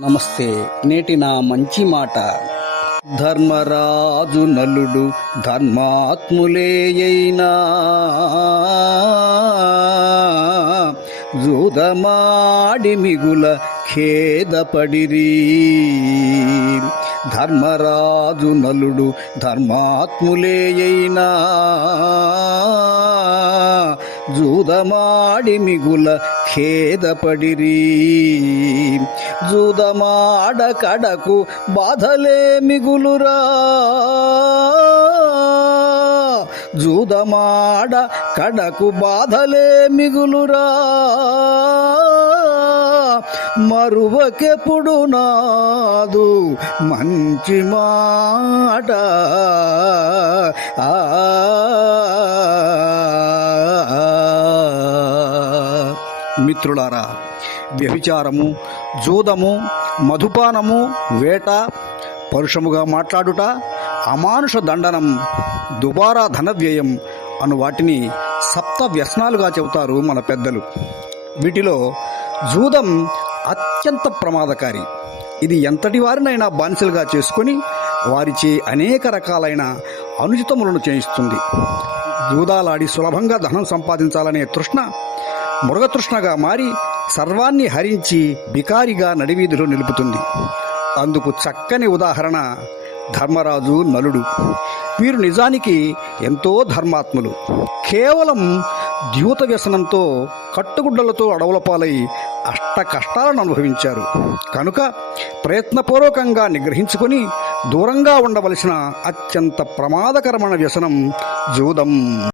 నమస్తే. నేటి నా మంచి మాట. ధర్మరాజు నలుడు ధర్మాత్ములేయైనా జూదమాడి మిగుల ఖేదపడిరి. ధర్మరాజు నలుడు ధర్మాత్ములేయైనా జూదమాడి మిగుల ఖేదపడిరి. జూదమాడ కడకు బాధలే మిగులురా. జూదమాడ కడకు బాధలే మిగులురా. మరువకెప్పుడు నాదు మంచి మాట. ఆ మిత్రులారా వ్యభిచారము జూదము మధుపానము వేట పరుషముగా మాట్లాడుట అమానుష దండనం దుబారా ధనవ్యయం అను వాటిని సప్త వ్యసనాలుగా చెబుతారు మన పెద్దలు. వీటిలో జూదం అత్యంత ప్రమాదకారి. ఇది ఎంతటి వారినైనా బానిసలుగా చేసుకొని వారిచే అనేక రకాలైన అనుచితములను చేయిస్తుంది. జూదాలాడి సులభంగా ధనం సంపాదించాలనే తృష్ణ మృగతృష్ణగా మారి సర్వాన్ని హరించి బికారిగా నడివీధిలో నిలుపుతుంది. అందుకు చక్కని ఉదాహరణ ధర్మరాజు నలుడు. వీరు నిజానికి ఎంతో ధర్మాత్ములు. కేవలం ద్యూత వ్యసనంతో కట్టుగుడ్డలతో అడవుల పాలై అష్ట కష్టాలను అనుభవించారు. కనుక ప్రయత్నపూర్వకంగా నిగ్రహించుకొని దూరంగా ఉండవలసిన అత్యంత ప్రమాదకరమైన వ్యసనం జూదం.